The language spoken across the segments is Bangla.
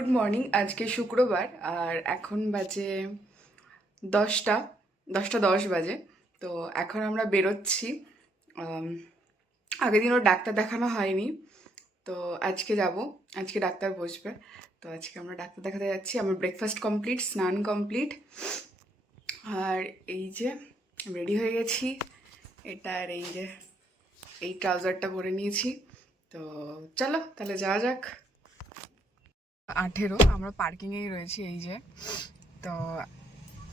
Good morning. আজকে শুক্রবার আর এখন বাজে 10টা 10 বাজে। তো এখন আমরা বেরোচ্ছি। আগের দিন ওর ডাক্তার দেখানো হয়নি, তো আজকে যাব। আজকে ডাক্তার বসবে, তো আজকে আমরা ডাক্তার দেখাতে যাচ্ছি। আমার ব্রেকফাস্ট কমপ্লিট, স্নান কমপ্লিট, আর এই যে রেডি হয়ে গেছি। এটা আর এই যে এই ট্রাউজারটা পরে নিয়েছি। তো চলো তাহলে যাওয়া যাক। 18 আমরা পার্কিংয়েই রয়েছি এই যে। তো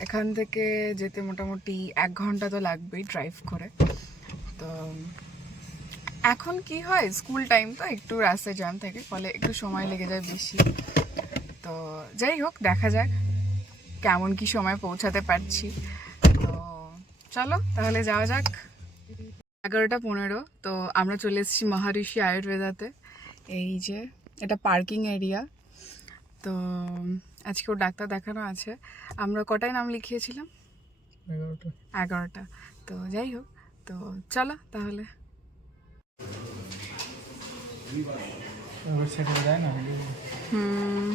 এখান থেকে যেতে মোটামুটি 1 ঘন্টা তো লাগবেই ড্রাইভ করে। তো এখন কি হয়, স্কুল টাইম তো একটু রাস্তায় জ্যাম থাকে, ফলে একটু সময় লেগে যায় বেশি। তো যাই হোক, দেখা যাক কেমন কি সময় পৌঁছাতে পারছি। তো চলো তাহলে যাওয়া যাক। 11টা 15। তো আমরা চলে এসেছি মহারিষি আয়ুর্বেদাতে। এই যে এটা পার্কিং এরিয়া। তো আজকে ওর ডাক্তার দেখানো আছে। আমরা কটায় নাম লিখিয়েছিলাম? 11টা। তো যাই হোক, তো চলো তাহলে। হুম,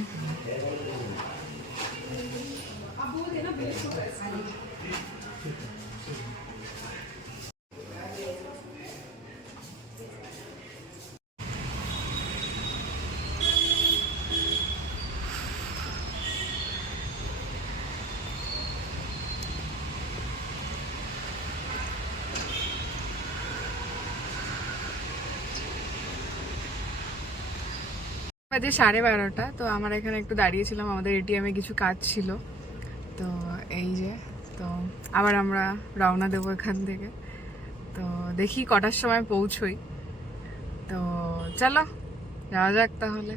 বাজে 12:30। তো আমার এখানে একটু দাঁড়িয়েছিলাম, আমাদের এটিএমে কিছু কাজ ছিল। তো এই যে, তো আবার আমরা রওনা দেবো এখান থেকে। তো দেখি কটার সময় পৌঁছোই। তো চলো যাওয়া যাক তাহলে।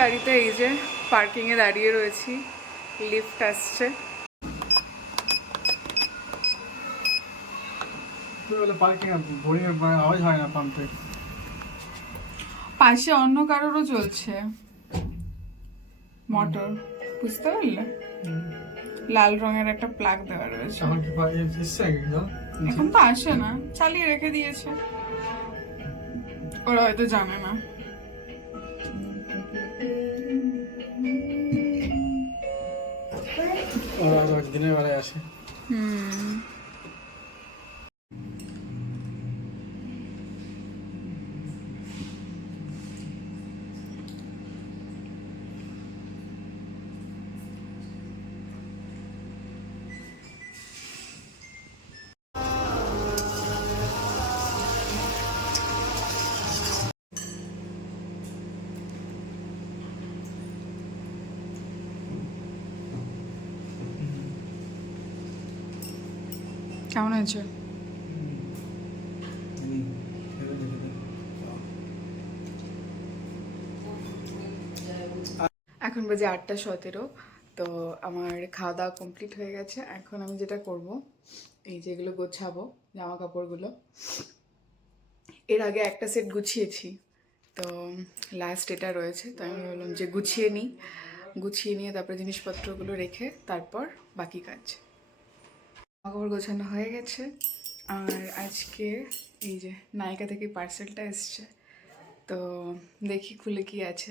বাড়িতে এই যে পার্কিংয়ে দাঁড়িয়ে রয়েছি, লিফট আসছে। পাশে অন্য কারোরও চলছে মোটর, বুঝতে পারলে? লাল রঙের একটা প্লাগ দেওয়া রয়েছে। এখন তো আসে না, চালিয়ে রেখে দিয়েছে, ওরা হয়তো জানে না। দিনের বেলায় আসে। কেমন হয়েছে? এখন বাজে 8টা 17। তো আমার খাওয়া দাওয়া কমপ্লিট হয়ে গেছে। এখন আমি যেটা করব, এই যেগুলো গোছাবো জামা কাপড়গুলো। এর আগে একটা সেট গুছিয়েছি, তো লাস্ট এটা রয়েছে। তো আমি ভাবলাম যে গুছিয়ে নিয়ে তারপরে জিনিসপত্রগুলো রেখে তারপর বাকি কাজ। জামা কাপড় গোছানো হয়ে গেছে। আর আজকে এই যে নায়িকা থেকে পার্সেলটা এসছে, তো দেখি খুলে কি আছে।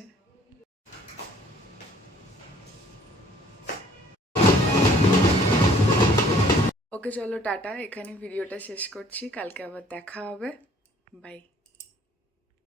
ওকে চলো টাটা, এখানে ভিডিওটা শেষ করছি। কালকে আবার দেখা হবে। বাই।